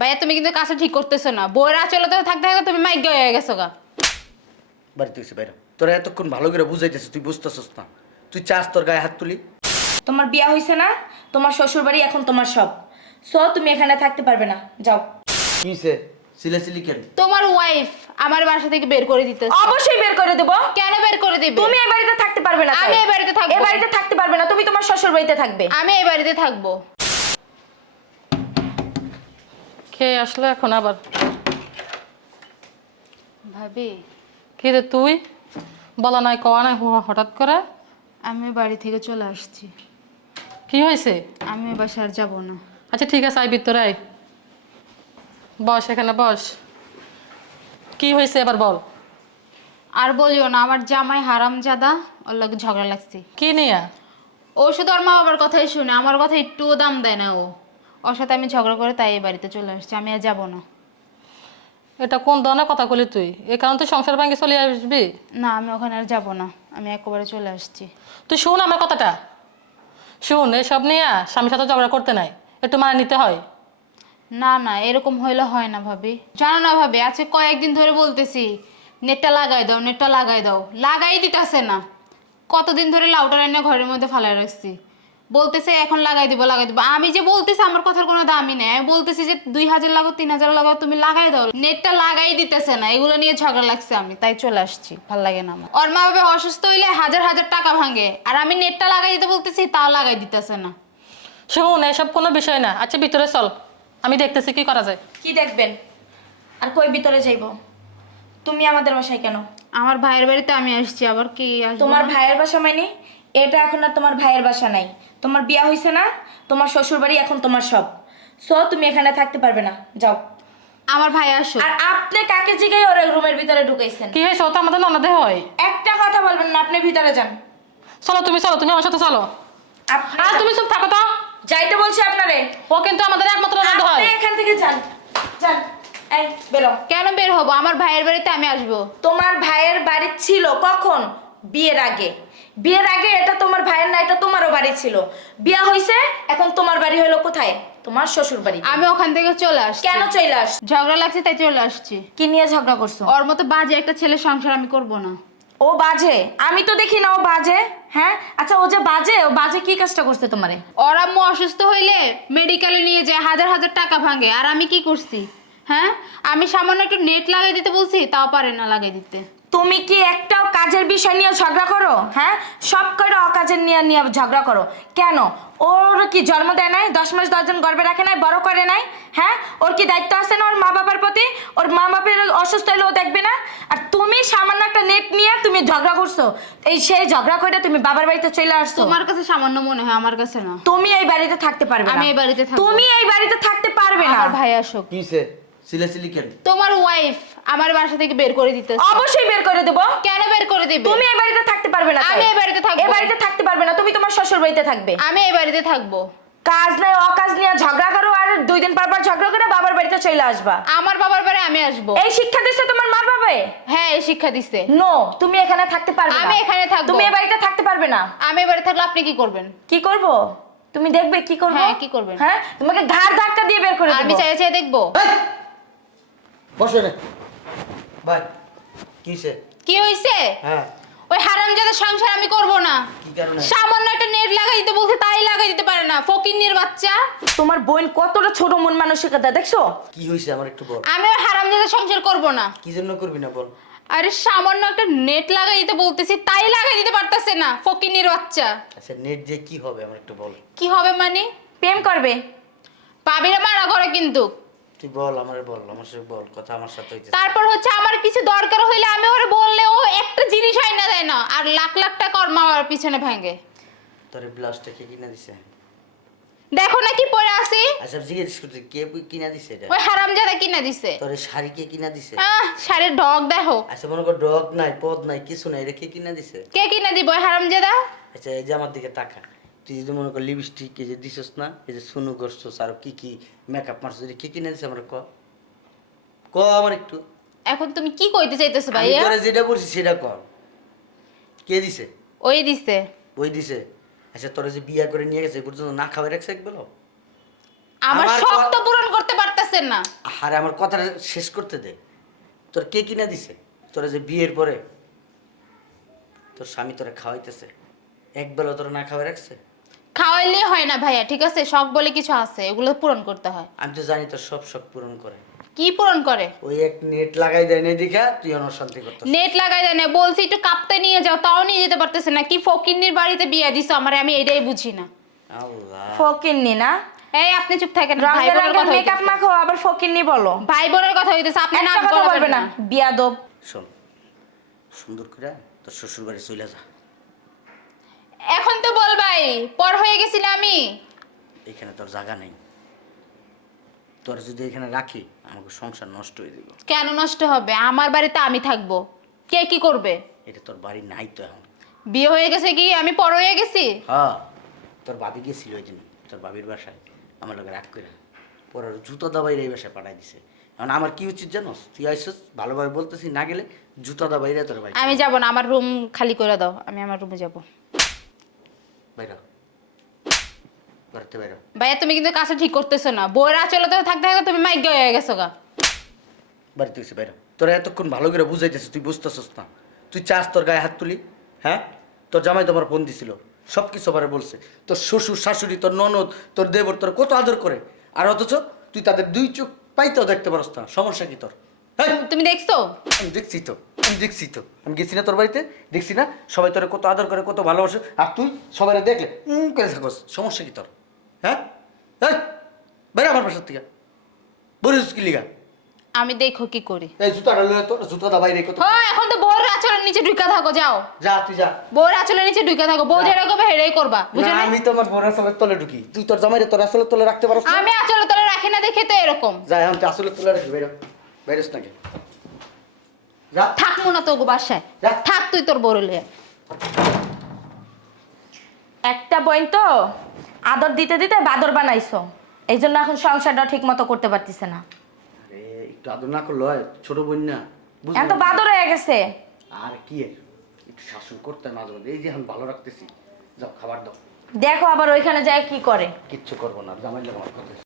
ভাইয়া তুমি কিন্তু কাছে ঠিক করতেছো না। বইয়ের আচলে তো থাকতে থাকতে তুমি মাইক হয়ে গেছো গা। বাড়িতে গেছে বাইরে। তোরা এতক্ষণ ভালো করে বুঝাইতেছিস তুই বুঝতেছিস না। তুই চাস তোর গায়ে হাত তুলি? তোমার বিয়া হয়েছে না? তোমার শ্বশুর বাড়ি এখন তোমার সব। সো তুমি এখানে থাকতে পারবে না। যাও। কিসে সিলে সিলি কেন? তোমার ওয়াইফ আমার বাসা থেকে বের করে দিতে অবশ্যই বের করে দেবো। কেন বের করে দিবে? তুমি এই বাড়িতে থাকতে পারবে না আমি এই বাড়িতে থাকব। এই বাড়িতে থাকতে পারবে না তুমি তোমার শ্বশুর বাড়িতে থাকবে। আমি এই বাড়িতে থাকব। খেয়ে আসলো এখন আবার। ভাবি। কি রে তুই? বলা নাই কওয়া নাই হঠাৎ করে? আমি বাড়ি থেকে চলে আসছি। কি হয়েছে? আমি এ বাসা আর যাব না। আচ্ছা ঠিক আছে আই ভিতরে আয়। বস এখানে বস। কি হয়েছে এবার বল। আর বলিও না আমার জামাই হারাম জাদা ওর লগে ঝগড়া লাগছে। কি নিয়ে? ও শুধু ওর মা বাবার কথাই শুনে আমার কথা একটুও দাম দেয় না ও। ওর সাথে আমি ঝগড়া করে তাই এই বাড়িতে চলে আসছি আমি আর যাব না। এটা কোন ধরনের কথা বলি তুই? এ কারণে তুই সংসার ভাঙে চলে আসবি? না আমি ওখানে আর যাব না আমি একেবারে চলে আসছি। তুই শুন আমার কথাটা। শুন এসব নিয়ে স্বামীর সাথে ঝগড়া করতে নাই একটু মানে নিতে হয়। না না এরকম হইলে হয় না ভাবি। জানো না ভাবি আজকে কয়েকদিন ধরে বলতেছি নেটটা লাগাই দাও নেটটা লাগাই দাও। লাগাই দিতেছে না। কতদিন ধরে লাউটার এনে ঘরের মধ্যে ফালাই রাখছি। বলতেছে এখন লাগাই দিব লাগাই দিব। আমি যে বলতেছি আমার কথার কোনো দামই নেই। আমি বলতেছি যে দুই হাজার লাগো তিন হাজার লাগো তুমি লাগাই দাও। নেটটা লাগাই দিতেছে না এগুলো নিয়ে ঝগড়া লাগছে আমি তাই চলে আসছি ভালো লাগে না আমার। ওর মা বাবা অসুস্থ হইলে হাজার হাজার টাকা ভাঙে আর আমি নেটটা লাগাই দিতে বলতেছি তাও লাগাই দিতেছে না। শুন এসব কোনো বিষয় না। আচ্ছা ভিতরে চল। আমি দেখতেছি কি করা যায়। কি দেখবেন? আর কই ভিতরে যাইব? তুমি আমাদের বাসায় কেন? আমার ভাইয়ের বাড়িতে আমি আসছি আবার কি আসব তোমার না? ভাইয়ের বাসা মানে? এটা এখন আর তোমার ভাইয়ের বাসা নাই। তোমার বিয়া হয়েছে না তোমার শ্বশুর বাড়ি এখন তোমার সব। সো তুমি এখানে থাকতে পারবে না। যাও। আমার ভাই আসো আর আপনি কাকে জিগাই ওর রুমের ভিতরে ঢুকাইছেন? কি হয়েছে? ও তো আমাদের ননদে হয়। একটা কথা বলবেন না আপনি ভিতরে যান। চলো তুমি চলো তুমি আমার সাথে চলো। আর তুমি চুপ থাকো তো। যাইতে বলছি আপনারে। ও কিন্তু আমাদের একমাত্র ননদ হয়। আপনি এখান থেকে যান। যান। এই বেরো। কেন বের হব? আমার ভাইয়ের বাড়িতে আমি আসব। তোমার ভাইয়ের বাড়ি ছিল কখন? বিয়ের আগে। বিয়ের আগে এটা তোমার ভাইয়ের না এটা তোমারও বাড়ি ছিল। বিয়া হইছে এখন তোমার বাড়ি হলো কোথায়? তোমার শ্বশুর বাড়ি। আমি ওখান থেকে চলে আসছি। কেন চলে আস ঝগড়া লাগছে তাই চলে আসছি। কি নিয়ে ঝগড়া করছ? ওর মতো বাজে একটা ছেলে সংসার আমি করব না। ও বাজে? আমি তো দেখি না ও বাজে। হ্যাঁ? আচ্ছা ও যে বাজে ও বাজে কি কাজটা করছে তোমারে? ওর আম্মু অসুস্থ হইলে মেডিকেলে নিয়ে যায় হাজার হাজার টাকা ভাঙে। আর আমি কি করছি? হ্যাঁ? আমি সামান্য একটু নেট লাগাই দিতে বলছি তাও পারে না লাগাই দিতে। তুমি কি একটাও কাজের বিষয় নিয়ে ঝগড়া করো হ্যাঁ? সব করে অকাজের নিয়ে নিয়ে ঝগড়া করো। কেন? ওর কি জন্ম দেয় নাই? দশ মাস দশজন গর্বে রাখে নাই? বড় করে নাই? হ্যাঁ? ওর কি দায়িত্ব আছে না ওর মা বাবার প্রতি? ওর মা বাপের অসুস্থ হলে ও দেখবে না? আর তুমি সামান্য একটা নেট নিয়ে তুমি ঝগড়া করছ। এই সেই ঝগড়া করে তুমি বাবার বাড়িতে চলে আসছো। তোমার কাছে সামান্য মনে হয় আমার কাছে না। তুমি এই বাড়িতে থাকতে পারবে না। আমি এই বাড়িতে তুমি এই বাড়িতে থাকতে পারবে না। আমার ভাই আসুক। কিসে? সিলে কেন? তোমার ওয়াইফ আমার বাসা থেকে বের করে দিতে অবশ্যই বের করে দেবো। কেন বের করে দিবে? তুমি এই বাড়িতে থাকতে পারবে না আমি এই বাড়িতে থাকব। এই বাড়িতে থাকতে পারবে না তুমি তোমার শ্বশুর বাড়িতে থাকবে। আমি এই বাড়িতে থাকব। কাজ নাই অকাজ নিয়ে ঝগড়া করো আর দুই দিন পর পর ঝগড়া করে বাবার বাড়িতে চলে আসবা। আমার বাবার বাড়ি আমি আসব। এই শিক্ষা দিচ্ছে তোমার মা বাবা? হ্যাঁ এই শিক্ষা দিছে। নো তুমি এখানে থাকতে পারবে না। আমি এখানে থাকব। তুমি এই বাড়িতে থাকতে পারবে না। আমি এই বাড়ি থাকলে আপনি কি করবেন? কি করব? তুমি দেখবে কি করব? হ্যাঁ, কি করবেন? হ্যাঁ তোমাকে ঘাড় ধাক্কা দিয়ে বের করে আমি দেব। চাই চাই দেখব। বসো না ভাই কিসে কি হইছে? হ্যাঁ। ওই হারামজাদা সংসার আমি করব না। কি কারণে? সামান্য একটা নেট লাগাই দিতে বলছে তাই লাগাই দিতে পারে না। ফকিন্নির বাচ্চা। তোমার বোন কতটা ছোট মন মানসিকতা দেখছ? কি হয়েছে আমার একটু বল। আমি ওই হারামজাদা সংসার করব না। কি জন্য করবি না বল? আরে সামান্য একটা নেট লাগাই দিতে বলতেছি তাই লাগাই দিতে পারতাছে না ফকিন্নির বাচ্চা। আচ্ছা নেট দিয়ে কি হবে আমার একটু বল? কি হবে মানে? প্রেম করবে। পাবিরা মারা করে কিন্তু। তুই বল আমার বল আমার সাথে বল কথা আমার সাথে হইতেছে। তারপর হচ্ছে আমার কিছু দরকার হইলে আমি ওরে বললে ও একটা জিনিস না দেয় না। আর লাখ লাখ টাকা ওর মা পিছনে ভাঙে। তোর ব্লাউজটা কে কিনা দিছে? দেখো না কি পরে আছি। আচ্ছা জিজ্ঞেস করছি কে কিনা দিছে এটা? ওই হারামজাদা কিনা দিছে। তোর শাড়ি কে কিনা দিছে? আহ শাড়ির ঢক দেখো। আচ্ছা মনে কর ডগ নাই পদ নাই কিছু নাই এটা কে কিনা দিছে? কে কিনা দিব ওই হারামজাদা? আচ্ছা এই যে আমার দিকে তাকা। তুই যদি মনে কর লিপস্টিক এই যে দিছস না এই যে সুনু করছস আর কি কি মেকআপ মারছস এটা কি কিনা দিছে আমার ক? ক আমার একটু। এখন তুমি কি কইতে চাইতেছো আমি ভাইয়া? তোরা যেটা বলছি সেটা কর কে দিছে? ওই দিছে। ওই দিছে। আচ্ছা তোরা যে বিয়া করে নিয়ে গেছে পর্যন্ত না খাওয়াই রাখছে একবেলা আমার আমার শখ তো পূরণ করতে পারতেছেন না। আরে আমার কথাটা শেষ করতে দে। তোর কে কিনা দিছে? তোরা যে বিয়ের পরে? তোর স্বামী তোরা খাওয়াইতেছে। এক বেলা তোরা না খাওয়াই রাখছে? খাওয়াইলে হয় না ভাইয়া ঠিক আছে? শখ বলে কিছু আছে এগুলো পূরণ করতে হয়। আমি তো জানি তোর সব শখ পূরণ করে। কি পূরণ করে? ওই এক নেট লাগাই দেয় না দেখা তুই অনশান্তি করতে নেট লাগাই দেয় না বলছি একটু কাঁপতে নিয়ে যাও তাও নিয়ে যেতে পারতেছে না। কি ফকিন্নির বাড়িতে বিয়ে দিছো আমার আমি এটাই বুঝি না। আল্লাহ। ফকিন্নি না? এই আপনি চুপ থাকেন ভাই বোনের কথা মেকআপ। মাখো আবার ফকিন্নি বলো। ভাই বোনের কথা হইতেছে আপনি বলবে বলবেন না। না। বিয়াদব। শোন সুন্দর করে তোর শ্বশুর বাড়ি চলে যা। এখন তো বলবাই পর হয়ে গেছিলে আমি। এখানে তোর জায়গা নেই। তোর যদি এখানে রাখি আমাকে সংসার নষ্ট হয়ে যাবে। কেন নষ্ট হবে? আমার বাড়িতে আমি থাকব। কে কি করবে? এটা তোর বাড়ি নাই তো এখন। বিয়ে হয়ে গেছে কি? আমি পর হয়ে গেছি? হ্যাঁ তোর বাবি গেছিল ওই দিন তোর বাবির বাসায়। আমার লোক রাগ করে পরে ওর জুতো দাবাইরে এই বাসায় পাঠাই দিছে। এখন আমার কি উচিত জানোস? তুই আইসস ভালোভাবে বলতেছি না গেলে জুতো দাবাইরে তোর বাড়ি আমি যাব না আমার রুম খালি করে দাও আমি আমার রুমে যাব। বাইর ভাইয়া তুমি কিন্তু কাছে ঠিক করতেছো না। বইয়ের আচলে তো থাকতে থাকতে তুমি মাইক হয়ে গেছো গা। বাড়িতে গেছে বাইরে হ। তোরা এতক্ষণ ভালো করে বুঝাইতেছিস তুই বুঝতেছিস না। তুই চাস তোর গায়ে হাত তুলি হ্যাঁ? তোর জামাই তোমার ফোন দিছিল। সব কিছু আবার বলছে। তোর শ্বশুর শাশুড়ি তোর ননদ তোর দেবর তোর কত আদর করে। আর অথচ তুই তাদের দুই চোখ পাইতেও দেখতে পারস না। সমস্যা কি তোর? হ্যাঁ? তুমি দেখছ? আমি দেখছি তো। আমি দেখছি তো। আমি গেছি না তোর বাড়িতে? দেখছি না? সবাই তোরে কত আদর করে কত ভালোবাসে। আর তুই সবাই দেখলে উম করে থাকস। সমস্যা কি তোর? হ্যাঁ? বাইরে আমার বাসার থেকে। বলিস কি লিগা? আমি দেখো কি করি। এই জুতাটা লয়ে তোর জুতাটা বাইরে কত? ও এখন তো বউয়ের আচলের নিচে ঢুকা থাকো যাও। যা তুই যা। বউয়ের আচলের নিচে ঢুকা থাকো। বউ যেটা করবে হেরেই করবা বুঝো না না আমি তোমার বড় আসলের তলে ঢুকি। তুই তোর জামাইরে তোর আসলের তলে রাখতে পারস না? আমি আচলে তলে রাখি না দেখে তো এরকম। যা এখন তুই আসলের তলে রাখি বাইরে বাইরেস নাকি যা থাকব না তো গো বাসায়। থাক তুই তোর বড় লিয়ে। একটা বইন তো আদর দিতে দিতে বাদর বানাইছো। এই জন্য এখন সংসারটা ঠিক মতো করতে পারতিছে না। একটু আদর না করল হয় ছোট বোন না এত বাদর হয়ে গেছে। আর কি এর? একটু শাসন করতে হয় মাঝে মাঝে এই যে এখন ভালো রাখতেছি। যাও খাবার দাও। দেখো আবার ওইখানে যায় কি করে। কিচ্ছু করব না জামাই আমার কথা